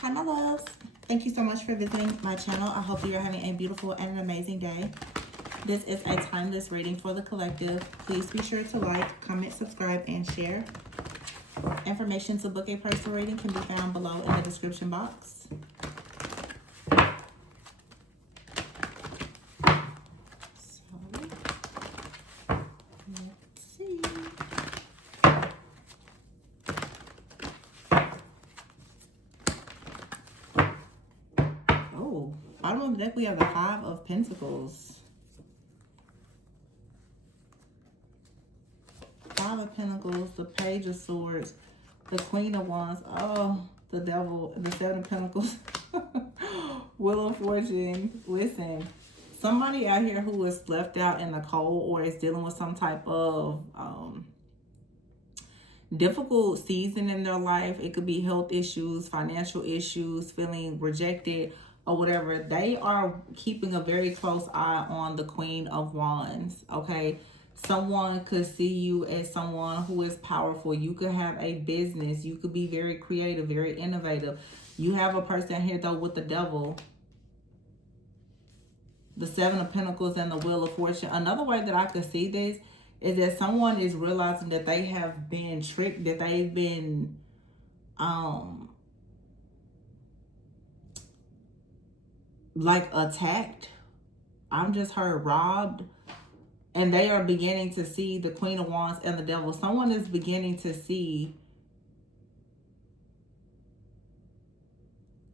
Hi, my loves. Thank you so much for visiting my channel. I hope you're having a beautiful and an amazing day. This is a timeless reading for the collective. Please be sure to like, comment, subscribe, and share. Information to book a personal reading can be found below in the description box. Bottom of the deck, we have the Five of Pentacles. Five of Pentacles, the Page of Swords, the Queen of Wands, oh, the Devil, the Seven of Pentacles, Wheel of Fortune. Listen, somebody out here who is left out in the cold or is dealing with some type of difficult season in their life. It could be health issues, financial issues, feeling rejected, or whatever. They are keeping a very close eye on the Queen of Wands, okay? Someone could see you as someone who is powerful. You could have a business. You could be very creative, very innovative. You have a person here, though, with the Devil, the Seven of Pentacles, and the Wheel of Fortune. Another way that I could see this is that someone is realizing that they have been tricked, that they've been like attacked. I'm just heard robbed. And they are beginning to see the Queen of Wands and the Devil. Someone is beginning to see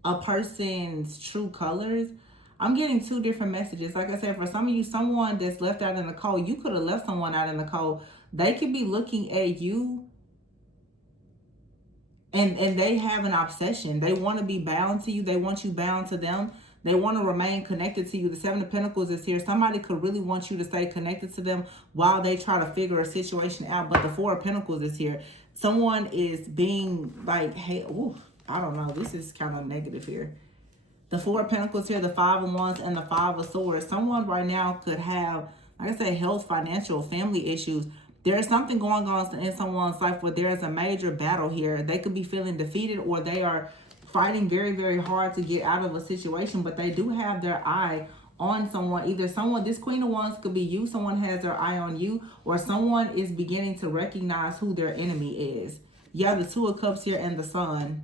a person's true colors. I'm getting two different messages. Like I said, for some of you, someone that's left out in the cold, you could have left someone out in the cold. They could be looking at you and they have an obsession. They want to be bound to you. They want you bound to them. They want to remain connected to you. The Seven of Pentacles is here. Somebody could really want you to stay connected to them while they try to figure a situation out. But the Four of Pentacles is here. Someone is being like, hey, ooh, I don't know. This is kind of negative here. The Four of Pentacles here, the Five of Wands, and the Five of Swords. Someone right now could have, like I said, health, financial, family issues. There is something going on in someone's life where there is a major battle here. They could be feeling defeated, or they are fighting very, very hard to get out of a situation, but they do have their eye on someone. Either someone, this Queen of Wands could be you, someone has their eye on you, or someone is beginning to recognize who their enemy is. You have the Two of Cups here and the Sun.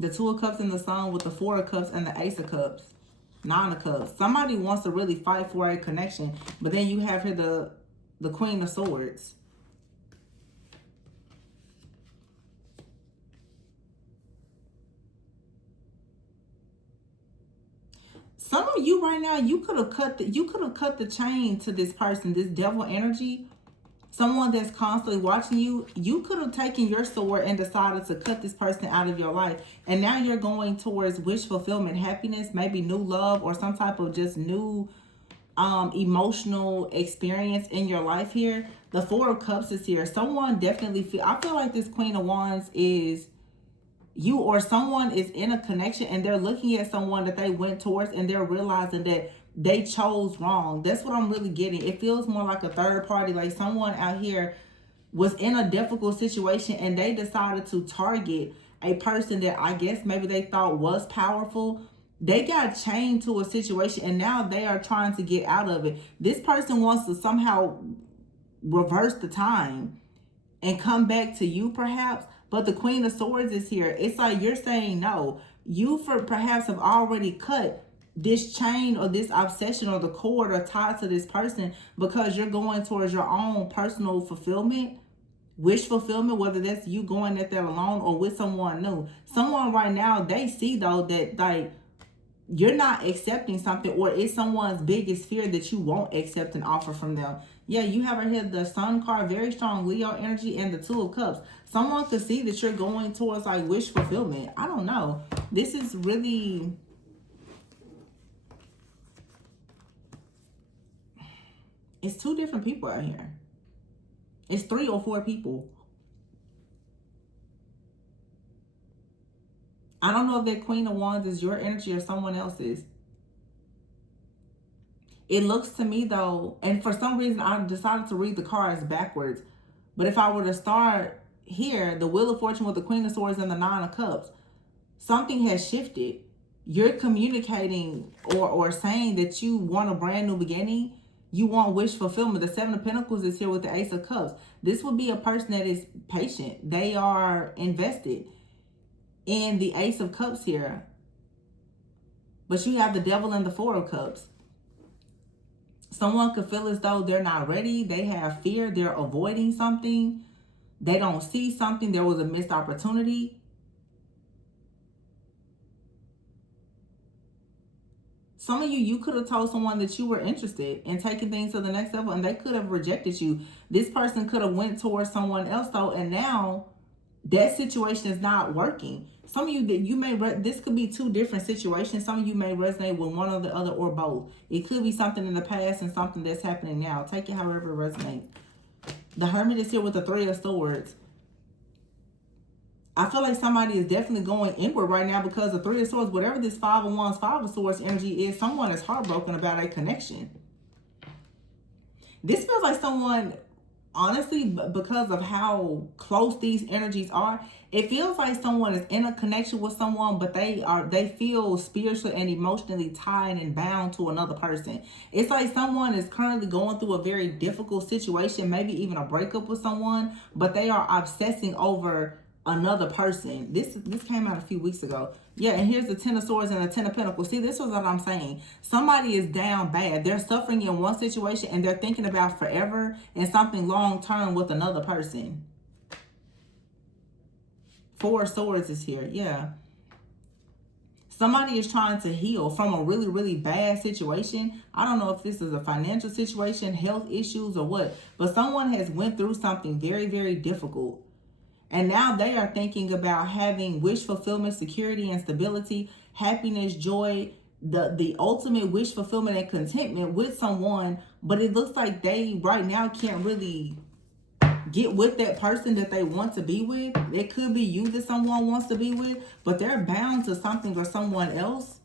The Two of Cups and the Sun with the Four of Cups and the Ace of Cups. Nine of Cups. Somebody wants to really fight for a connection, but then you have here the Queen of Swords. Some of you right now, you could have cut the chain to this person, this devil energy. Someone that's constantly watching you. You could have taken your sword and decided to cut this person out of your life. And now you're going towards wish fulfillment, happiness, maybe new love, or some type of just new emotional experience in your life here. The Four of Cups is here. Someone definitely I feel like this Queen of Wands is you, or someone is in a connection and they're looking at someone that they went towards and they're realizing that they chose wrong. That's what I'm really getting. It feels more like a third party, like someone out here was in a difficult situation and they decided to target a person that I guess maybe they thought was powerful. They got chained to a situation and now they are trying to get out of it. This person wants to somehow reverse the time and come back to you perhaps. But the Queen of Swords is here. It's like you're saying no. You perhaps have already cut this chain or this obsession or the cord or tied to this person because you're going towards your own personal fulfillment, wish fulfillment, whether that's you going at that alone or with someone new. Someone right now, they see though that like you're not accepting something, or it's someone's biggest fear that you won't accept an offer from them. Yeah, you have right here the Sun card, very strong Leo energy, and the Two of Cups. Someone could see that you're going towards like wish fulfillment. I don't know. This is really... It's two different people out here. It's 3 or 4 people. I don't know if that Queen of Wands is your energy or someone else's. It looks to me though, and for some reason I decided to read the cards backwards. But if I were to start here, the Wheel of Fortune with the Queen of Swords and the Nine of Cups, Something has shifted. You're communicating or saying that you want a brand new beginning. You want wish fulfillment. The Seven of Pentacles is here with the Ace of Cups. This would be a person that is patient. They are invested in the Ace of Cups here. But you have the Devil and the Four of Cups. Someone could feel as though they're not ready. They have fear. They're avoiding something. They don't see something. There was a missed opportunity. Some of you could have told someone that you were interested in taking things to the next level, and they could have rejected you. This person could have went towards someone else, though, and now that situation is not working. Some of you, that you may, this could be two different situations. Some of you may resonate with one or the other or both. It could be something in the past and something that's happening now. Take it however it resonates. The Hermit is here with the Three of Swords. I feel like somebody is definitely going inward right now because the Three of Swords, whatever this Five of Wands, Five of Swords energy is, someone is heartbroken about a connection. This feels like someone, honestly, because of how close these energies are, it feels like someone is in a connection with someone, but they feel spiritually and emotionally tied and bound to another person. It's like someone is currently going through a very difficult situation, maybe even a breakup with someone, but they are obsessing over another person. This came out a few weeks ago. Yeah, and here's the Ten of Swords and the Ten of Pentacles. See, this is what I'm saying. Somebody is down bad. They're suffering in one situation and they're thinking about forever and something long term with another person. Four of Swords is here. Yeah. Somebody is trying to heal from a really, really bad situation. I don't know if this is a financial situation, health issues, or what, but someone has went through something very, very difficult. And now they are thinking about having wish fulfillment, security and stability, happiness, joy, the ultimate wish fulfillment and contentment with someone. But it looks like they right now can't really get with that person that they want to be with. It could be you that someone wants to be with, but they're bound to something or someone else.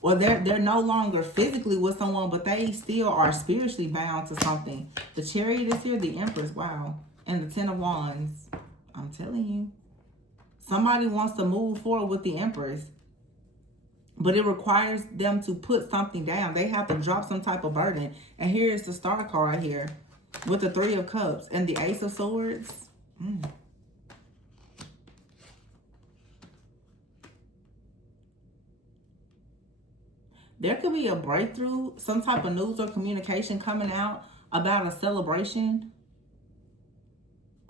Or they're no longer physically with someone, but they still are spiritually bound to something. The Chariot is here, the Empress, wow. And the Ten of Wands. I'm telling you, somebody wants to move forward with the Empress, but it requires them to put something down. They have to drop some type of burden. And here is the Star card here with the Three of Cups and the Ace of Swords. There could be a breakthrough, some type of news or communication coming out about a celebration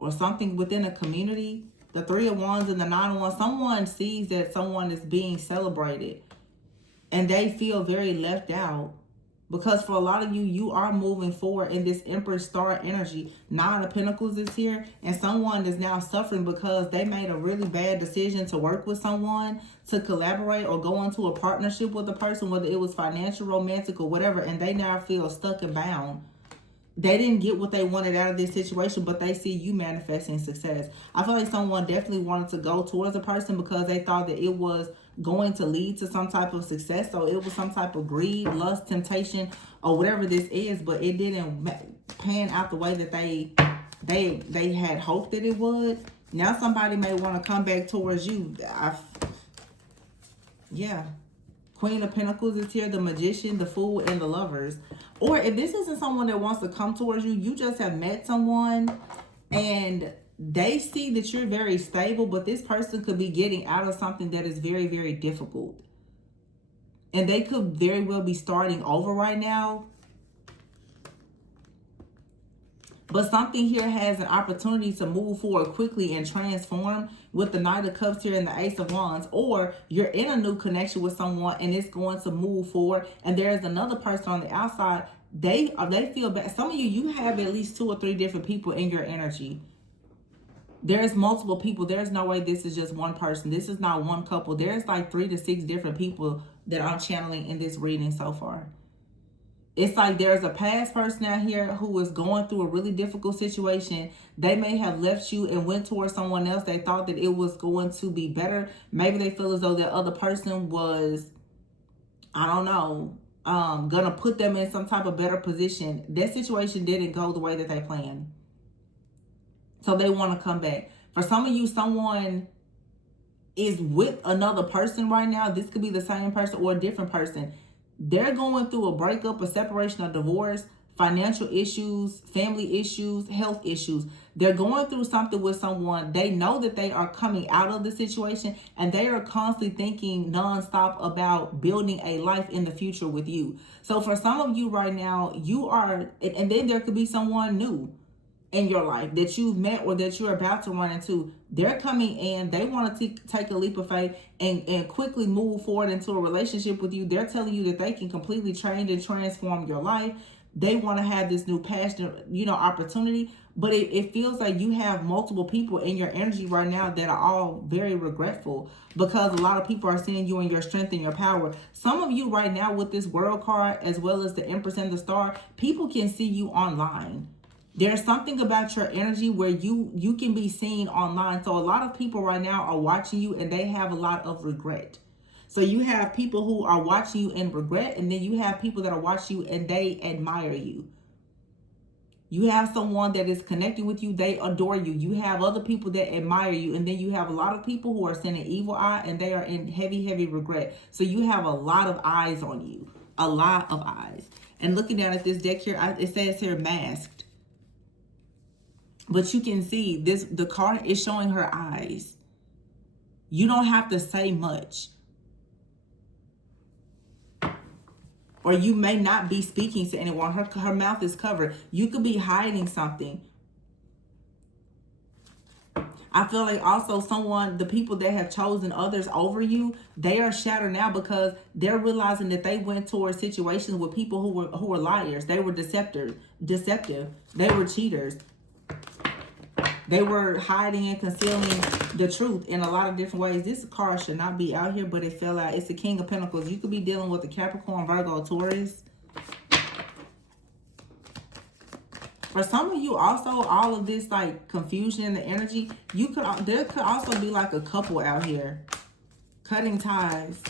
or something within a community. The Three of Wands and the Nine of Wands. Someone sees that someone is being celebrated and they feel very left out. Because for a lot of you, you are moving forward in this Empress Star energy. Nine of Pentacles is here. And someone is now suffering because they made a really bad decision to work with someone, to collaborate or go into a partnership with a person, whether it was financial, romantic, or whatever. And they now feel stuck and bound. They didn't get what they wanted out of this situation, but they see you manifesting success. I feel like someone definitely wanted to go towards a person because they thought that it was going to lead to some type of success. So it was some type of greed, lust, temptation, or whatever this is, but it didn't pan out the way that they had hoped that it would. Now somebody may want to come back towards you. Yeah. Queen of Pentacles is here, the Magician, the Fool, and the Lovers. Or if this isn't someone that wants to come towards you, you just have met someone and they see that you're very stable, but this person could be getting out of something that is very, very difficult. And they could very well be starting over right now. But something here has an opportunity to move forward quickly and transform with the Knight of Cups here and the Ace of Wands. Or you're in a new connection with someone and it's going to move forward. And there's another person on the outside. They feel bad. Some of you have at least 2 or 3 different people in your energy. There's multiple people. There's no way this is just one person. This is not one couple. There's like 3 to 6 different people that I'm channeling in this reading so far. It's like there's a past person out here who is going through a really difficult situation. They may have left you and went towards someone else. They thought that it was going to be better. Maybe they feel as though that other person was, I don't know, gonna put them in some type of better position. That situation didn't go the way that they planned. So they want to come back. For some of you, someone is with another person right now. This could be the same person or a different person. They're going through a breakup, a separation, a divorce, financial issues, family issues, health issues. They're going through something with someone. They know that they are coming out of the situation, and they are constantly thinking nonstop about building a life in the future with you. So for some of you right now, you are, and then there could be someone new in your life that you've met or that you're about to run into. They're coming in, they want to take a leap of faith and quickly move forward into a relationship with you. They're telling you that they can completely change and transform your life. They want to have this new passion, opportunity. But it feels like you have multiple people in your energy right now that are all very regretful, because a lot of people are seeing you in your strength and your power. Some of you right now with this world card, as well as the Empress and the Star, people can see you online. There's something about your energy where you can be seen online. So a lot of people right now are watching you and they have a lot of regret. So you have people who are watching you in regret, and then you have people that are watching you and they admire you. You have someone that is connecting with you, they adore you. You have other people that admire you, and then you have a lot of people who are sending evil eye and they are in heavy, heavy regret. So you have a lot of eyes on you, a lot of eyes. And looking down at this deck here, it says here masked. But you can see the card is showing her eyes. You don't have to say much. Or you may not be speaking to anyone. Her mouth is covered. You could be hiding something. I feel like also the people that have chosen others over you, they are shattered now because they're realizing that they went towards situations with people who were liars. They were deceptive. They were cheaters. They were hiding and concealing the truth in a lot of different ways. This card should not be out here, but it fell out. It's the King of Pentacles. You could be dealing with a Capricorn, Virgo, Taurus. For some of you, also, all of this like confusion in the energy, there could also be like a couple out here cutting ties,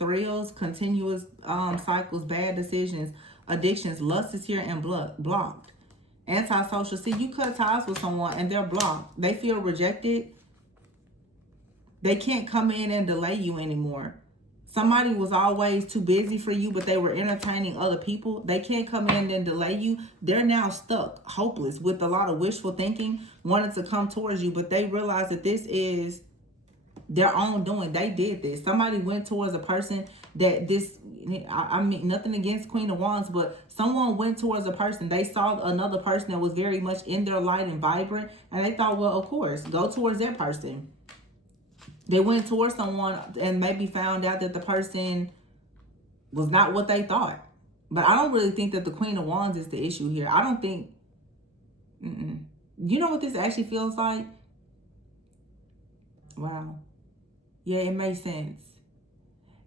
thrills, continuous cycles, bad decisions, addictions. Lust is here and blocked. Antisocial. See, you cut ties with someone and they're blocked. They feel rejected. They can't come in and delay you anymore. Somebody was always too busy for you, but they were entertaining other people. They can't come in and delay you. They're now stuck, hopeless, with a lot of wishful thinking, wanting to come towards you, but they realize that this is their own doing. They did this. Somebody went towards a person that I mean, nothing against Queen of Wands, but someone went towards a person. They saw another person that was very much in their light and vibrant, and they thought, well, of course, go towards that person. They went towards someone and maybe found out that the person was not what they thought. But I don't really think that the Queen of Wands is the issue here. I don't think... You know what this actually feels like? Wow. Yeah, it makes sense.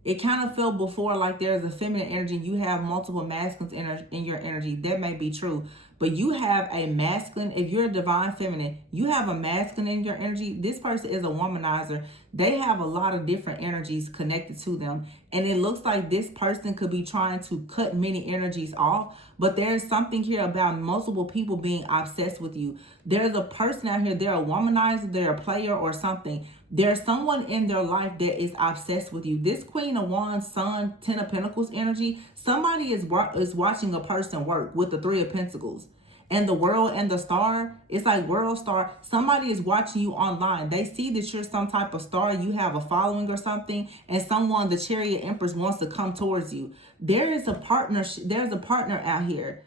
It kind of felt before like there's a feminine energy. You have multiple masculines in your energy. That may be true. But you have a masculine. If you're a divine feminine, you have a masculine in your energy. This person is a womanizer. They have a lot of different energies connected to them. And it looks like this person could be trying to cut many energies off. But there's something here about multiple people being obsessed with you. There's a person out here. They're a womanizer. They're a player or something. There's someone in their life that is obsessed with you. This Queen of Wands, Sun, Ten of Pentacles energy, somebody is watching a person work with the Three of Pentacles. And the World and the Star, it's like World Star. Somebody is watching you online. They see that you're some type of star. You have a following or something. And someone, the Chariot Empress, wants to come towards you. There is a partnership. There's a partner out here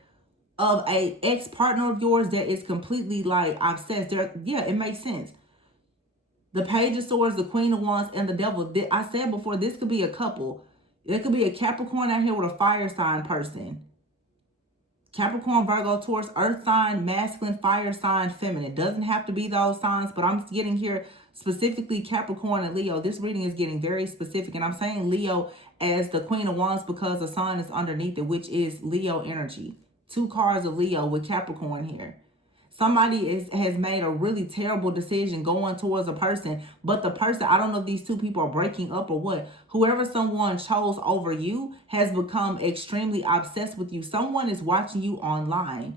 of a ex-partner of yours that is completely like obsessed. Yeah, it makes sense. The Page of Swords, the Queen of Wands, and the Devil. I said before, this could be a couple. It could be a Capricorn out here with a fire sign person. Capricorn, Virgo, Taurus, earth sign, masculine, fire sign, feminine. Doesn't have to be those signs, but I'm getting here specifically Capricorn and Leo. This reading is getting very specific, and I'm saying Leo as the Queen of Wands because the sign is underneath it, which is Leo energy. 2 cards of Leo with Capricorn here. Somebody has made a really terrible decision going towards a person, but the person, I don't know if these two people are breaking up or what. Whoever someone chose over you has become extremely obsessed with you. Someone is watching you online.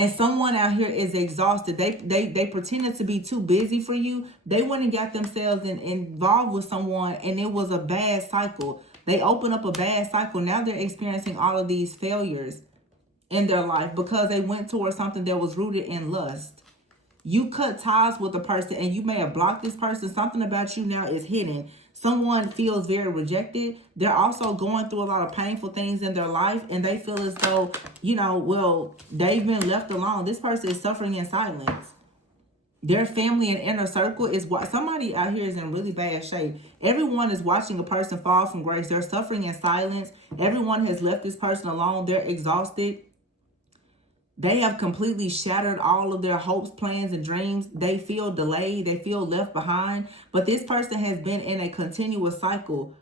And someone out here is exhausted. They pretended to be too busy for you. They went and got themselves involved with someone, and it was a bad cycle. They opened up a bad cycle. Now they're experiencing all of these failures in their life because they went towards something that was rooted in lust. You cut ties with a person and you may have blocked this person. Something about you now is hidden. Someone feels very rejected. They're also going through a lot of painful things in their life, and they feel as though, well, they've been left alone. This person is suffering in silence. Their family and inner circle is what somebody out here is in really bad shape. Everyone is watching a person fall from grace. They're suffering in silence. Everyone has left this person alone. They're exhausted. They have completely shattered all of their hopes, plans, and dreams. They feel delayed. They feel left behind. But this person has been in a continuous cycle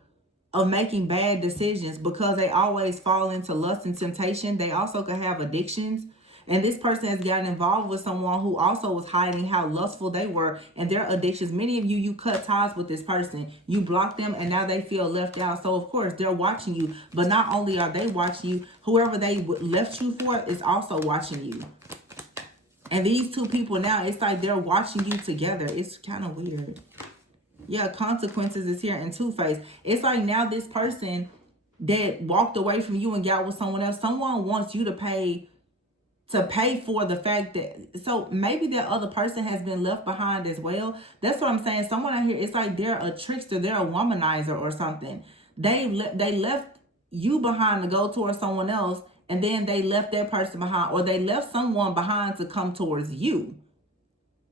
of making bad decisions because they always fall into lust and temptation. They also can have addictions. And this person has gotten involved with someone who also was hiding how lustful they were and their addictions. Many of you cut ties with this person. You block them and now they feel left out. So, of course, they're watching you. But not only are they watching you, whoever they left you for is also watching you. And these two people now, it's like they're watching you together. It's kind of weird. Yeah, consequences is here in two-face. It's like now this person that walked away from you and got with someone else, someone wants you to pay for the fact that, so maybe that other person has been left behind as well. That's what I'm saying. Someone out here, it's like they're a trickster, they're a womanizer or something. They left you behind to go towards someone else, and then they left that person behind, or they left someone behind to come towards you.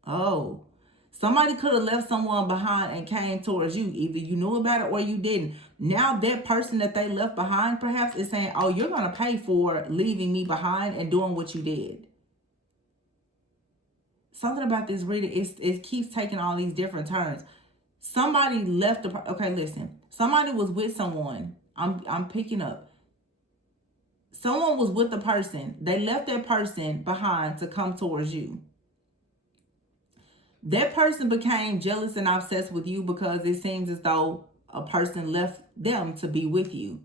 Oh, somebody could have left someone behind and came towards you. Either you knew about it or you didn't. Now that person that they left behind perhaps is saying, oh, you're going to pay for leaving me behind and doing what you did. Something about this reading, it keeps taking all these different turns. Somebody left okay, listen. Somebody was with someone. I'm picking up. Someone was with the person. They left that person behind to come towards you. That person became jealous and obsessed with you because it seems as though a person left them to be with you.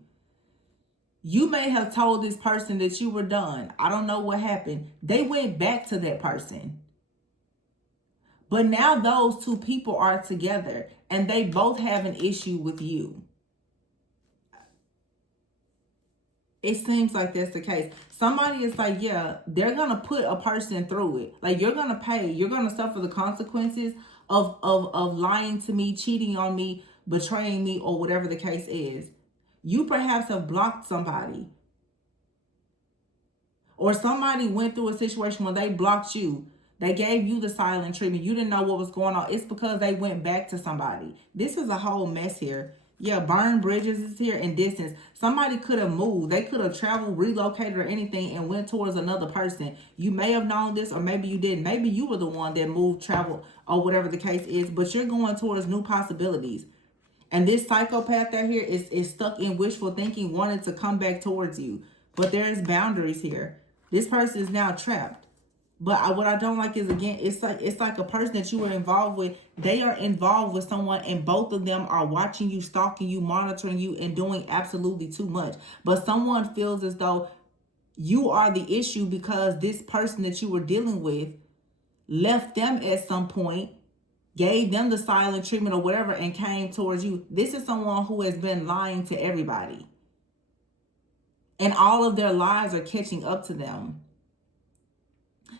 You may have told this person that you were done. I don't know what happened. They went back to that person. But now those two people are together and they both have an issue with you. It seems like that's the case. Somebody is like, yeah, they're going to put a person through it. Like, you're going to pay. You're going to suffer the consequences of lying to me, cheating on me, betraying me, or whatever the case is. You perhaps have blocked somebody. Or somebody went through a situation where they blocked you. They gave you the silent treatment. You didn't know what was going on. It's because they went back to somebody. This is a whole mess here. Yeah, burn bridges is here in distance. Somebody could have moved. They could have traveled, relocated, or anything and went towards another person. You may have known this or maybe you didn't. Maybe you were the one that moved, traveled, or whatever the case is. But you're going towards new possibilities. And this psychopath out here is stuck in wishful thinking, wanting to come back towards you. But there is boundaries here. This person is now trapped. But what I don't like is, again, it's like a person that you were involved with. They are involved with someone and both of them are watching you, stalking you, monitoring you, and doing absolutely too much. But someone feels as though you are the issue because this person that you were dealing with left them at some point, gave them the silent treatment or whatever, and came towards you. This is someone who has been lying to everybody. And all of their lies are catching up to them.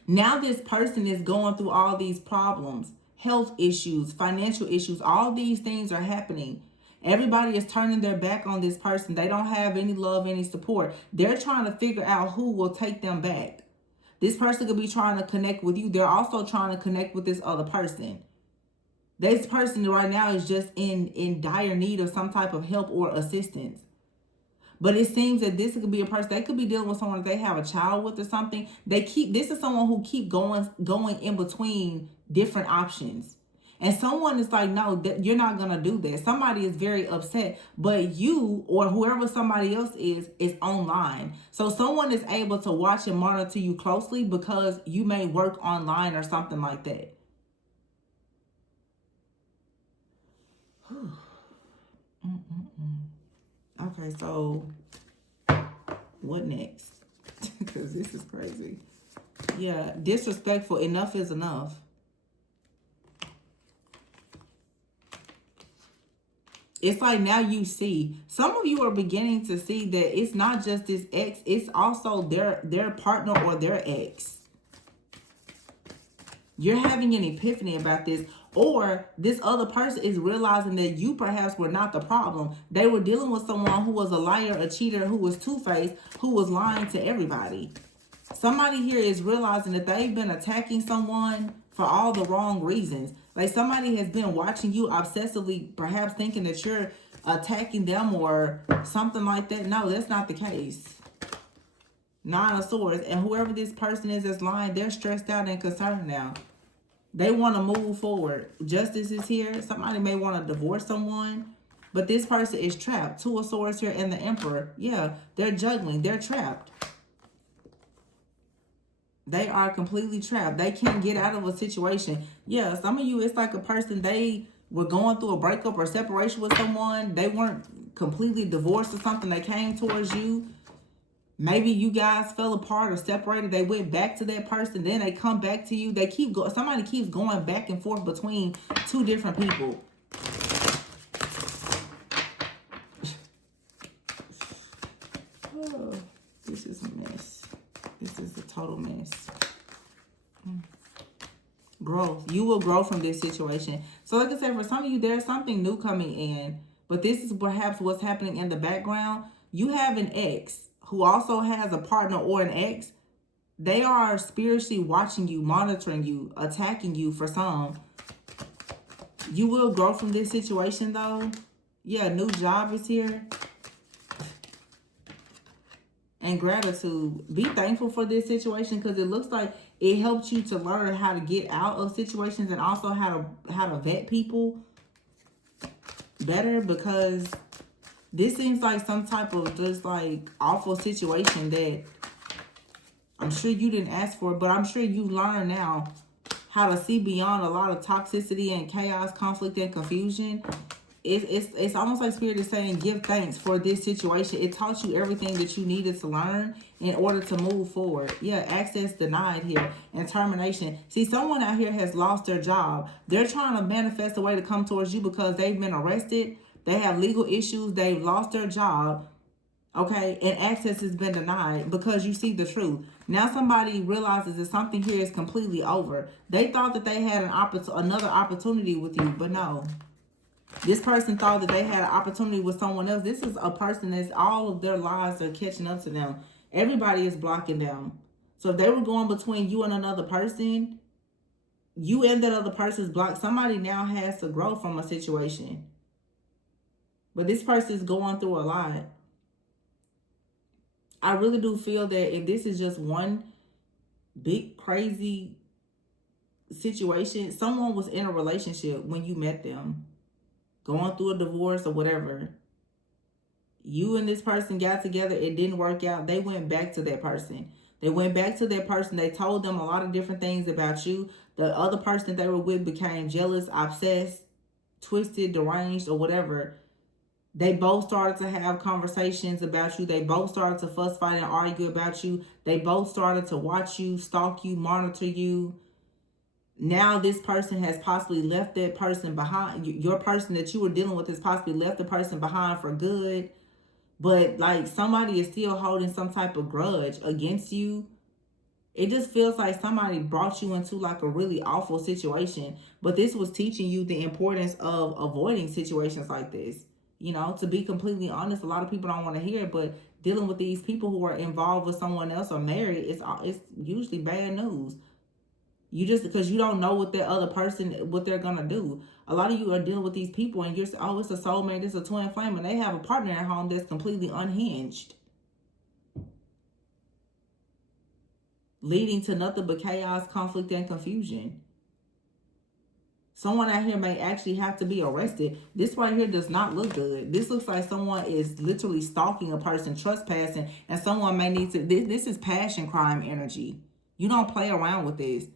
Now this person is going through all these problems, health issues, financial issues. All these things are happening. Everybody is turning their back on this person. They don't have any love, any support. They're trying to figure out who will take them back. This person could be trying to connect with you. They're also trying to connect with this other person. This person right now is just in dire need of some type of help or assistance. But it seems that this could be a person, they could be dealing with someone that they have a child with or something. This is someone who keep going in between different options. And someone is like, no, you're not going to do that. Somebody is very upset, but you or whoever somebody else is online. So someone is able to watch and monitor you closely because you may work online or something like that. Okay, so what next? Because this is crazy. Yeah, disrespectful. Enough is enough. It's like now you see, some of you are beginning to see that it's not just this ex, it's also their partner or their ex. You're having an epiphany about this, or this other person is realizing that you perhaps were not the problem. They were dealing with someone who was a liar, a cheater, who was two-faced, who was lying to everybody. Somebody here is realizing that they've been attacking someone for all the wrong reasons. Like somebody has been watching you obsessively, perhaps thinking that you're attacking them or something like that. No, that's not the case. Nine of Swords. And whoever this person is that's lying, they're stressed out and concerned now. They want to move forward. Justice is here. Somebody may want to divorce someone. But this person is trapped. Two of Swords here and the Emperor. Yeah, they're juggling. They're trapped. They are completely trapped. They can't get out of a situation. Yeah, some of you, it's like a person, they were going through a breakup or separation with someone. They weren't completely divorced or something. They came towards you. Maybe you guys fell apart or separated. They went back to that person. Then they come back to you. They keep going. Somebody keeps going back and forth between two different people. Oh, this is a mess. This is a total mess. Growth. You will grow from this situation. So like I said, for some of you, there's something new coming in. But this is perhaps what's happening in the background. You have an ex who also has a partner or an ex. They are spiritually watching you, monitoring you, attacking you for some. You will grow from this situation though. Yeah, new job is here. And gratitude. Be thankful for this situation because it looks like it helped you to learn how to get out of situations and also how to vet people better, because this seems like some type of just like awful situation that I'm sure you didn't ask for, but I'm sure you learn now how to see beyond a lot of toxicity and chaos, conflict, and confusion. It's almost like Spirit is saying, give thanks for this situation. It taught you everything that you needed to learn in order to move forward. Yeah, access denied here and termination. See, someone out here has lost their job. They're trying to manifest a way to come towards you because they've been arrested. They have legal issues. They've lost their job. Okay, and access has been denied because you see the truth. Now somebody realizes that something here is completely over. They thought that they had another opportunity with you, but no. This person thought that they had an opportunity with someone else. This is a person that's all of their lives are catching up to them. Everybody is blocking them. So if they were going between you and another person, you and that other person's blocked. Somebody now has to grow from a situation. But this person is going through a lot. I really do feel that if this is just one big crazy situation, someone was in a relationship when you met them, going through a divorce or whatever. You and this person got together. It didn't work out. They went back to that person. They went back to that person. They told them a lot of different things about you. The other person they were with became jealous, obsessed, twisted, deranged, or whatever. They both started to have conversations about you. They both started to fuss, fight, and argue about you. They both started to watch you, stalk you, monitor you. Now this person has possibly left that person behind. Your person that you were dealing with has possibly left the person behind for good. But like somebody is still holding some type of grudge against you. It just feels like somebody brought you into like a really awful situation. But this was teaching you the importance of avoiding situations like this. You know, to be completely honest, a lot of people don't want to hear it, but dealing with these people who are involved with someone else or married, it's usually bad news. You just, because you don't know what that other person, what they're going to do. A lot of you are dealing with these people and you're saying, oh, it's a soulmate, it's a twin flame, and they have a partner at home that's completely unhinged. Leading to nothing but chaos, conflict, and confusion. Someone out here may actually have to be arrested. This right here does not look good. This looks like someone is literally stalking a person, trespassing, and someone may need to, this is passion crime energy. You don't play around with this.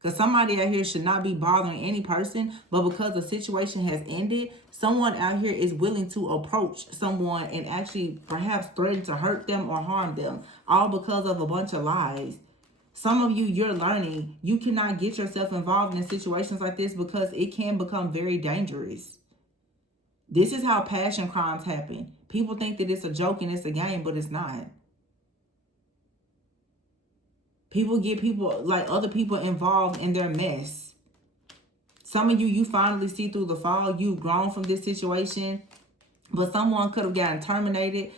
Because somebody out here should not be bothering any person, but because the situation has ended, someone out here is willing to approach someone and actually perhaps threaten to hurt them or harm them, all because of a bunch of lies. Some of you, you're learning. You cannot get yourself involved in situations like this because it can become very dangerous. This is how passion crimes happen. People think that it's a joke and it's a game, but it's not. People get other people involved in their mess. Some of you, you finally see through the fog. You've grown from this situation, but someone could have gotten terminated.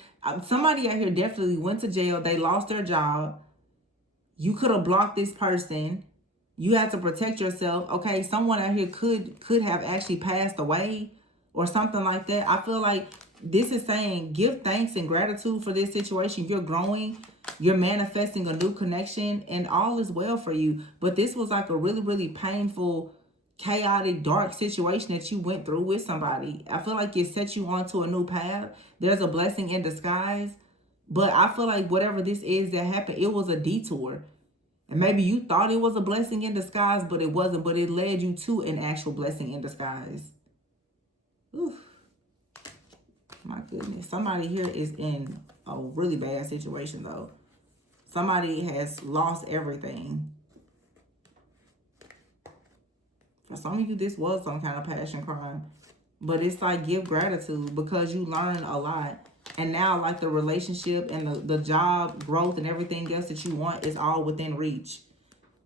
Somebody out here definitely went to jail. They lost their job. You could have blocked this person. You had to protect yourself. Okay, someone out here could have actually passed away or something like that. I feel like this is saying give thanks and gratitude for this situation. You're growing. You're manifesting a new connection and all is well for you. But this was like a really, really painful, chaotic, dark situation that you went through with somebody. I feel like it set you onto a new path. There's a blessing in disguise. But I feel like whatever this is that happened, it was a detour. And maybe you thought it was a blessing in disguise, but it wasn't. But it led you to an actual blessing in disguise. Oof. My goodness. Somebody here is in a really bad situation, though. Somebody has lost everything. For some of you, this was some kind of passion crime. But it's like give gratitude because you learn a lot. And now like the relationship and the job growth and everything else that you want is all within reach.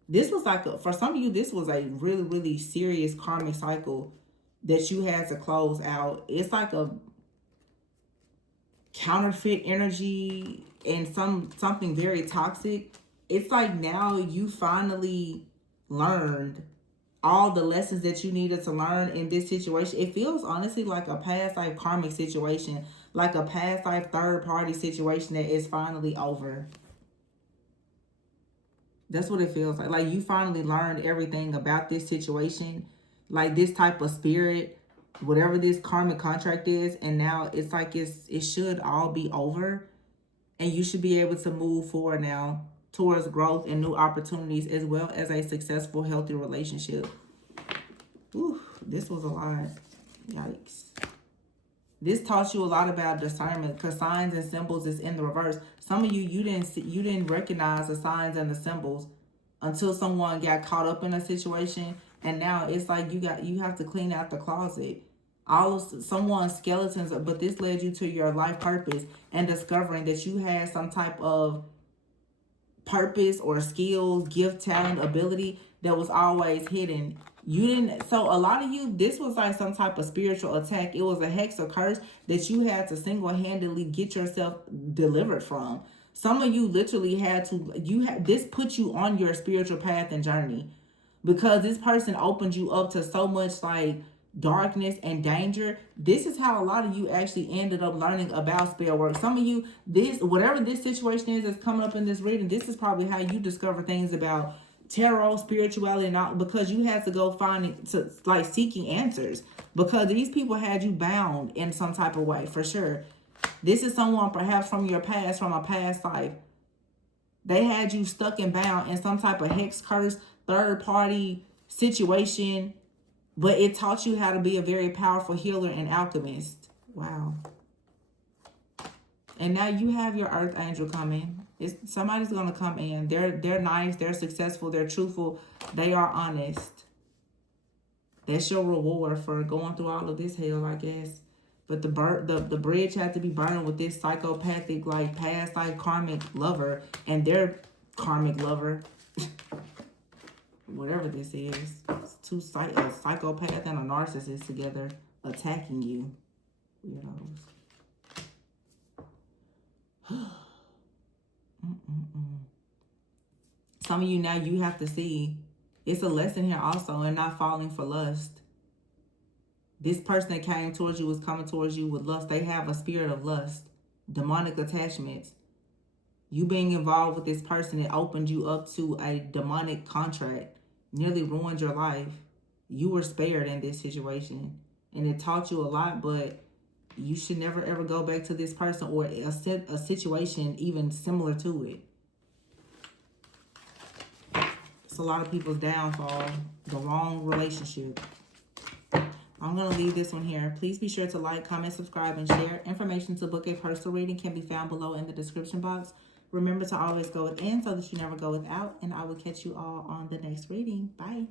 This was like, for some of you, this was a really, really serious karmic cycle that you had to close out. It's like a counterfeit energy and something very toxic. It's like now you finally learned all the lessons that you needed to learn in this situation. It feels honestly like a past life karmic situation, like a past life third party situation that is finally over. That's what it feels like. Like you finally learned everything about this situation, like this type of spirit, whatever this karmic contract is, and now it's like it should all be over, and you should be able to move forward now towards growth and new opportunities as well as a successful, healthy relationship. Ooh, this was a lot. Yikes. This taught you a lot about discernment because signs and symbols is in the reverse. Some of you, you didn't recognize the signs and the symbols until someone got caught up in a situation, and now it's like you have to clean out the closet. All of someone's skeletons, but this led you to your life purpose and discovering that you had some type of purpose or skills, gift, talent, ability that was always hidden. You didn't, so a lot of you, this was like some type of spiritual attack. It was a hex or curse that you had to single-handedly get yourself delivered from. Some of you literally had to, this put you on your spiritual path and journey because this person opened you up to so much like darkness and danger. This is how a lot of you actually ended up learning about spell work. Some of you, whatever this situation is that's coming up in this reading, this is probably how you discover things about tarot, spirituality, and all, because you had to go seeking answers because these people had you bound in some type of way, for sure. This is someone perhaps from your past, from a past life. They had you stuck and bound in some type of hex, curse, third party situation, but it taught you how to be a very powerful healer and alchemist. Wow. And now you have your earth angel coming. Somebody's going to come in. They're nice. They're successful. They're truthful. They are honest. That's your reward for going through all of this hell, I guess. But the bridge had to be burned with this psychopathic, like past life karmic lover and their karmic lover. Whatever this is. It's a psychopath and a narcissist together attacking you. Weirdos. Some of you now, you have to see it's a lesson here also in not falling for lust. This person that came towards you was coming towards you with lust. They have a spirit of lust, demonic attachments. You being involved with this person, it opened you up to a demonic contract, nearly ruined your life. You were spared in this situation, and it taught you a lot, but you should never ever go back to this person or a situation even similar to it. It's a lot of people's downfall, the wrong relationship. I'm going to leave this one here. Please be sure to like, comment, subscribe, and share. Information to book a personal reading can be found below in the description box. Remember to always go within so that you never go without. And I will catch you all on the next reading. Bye.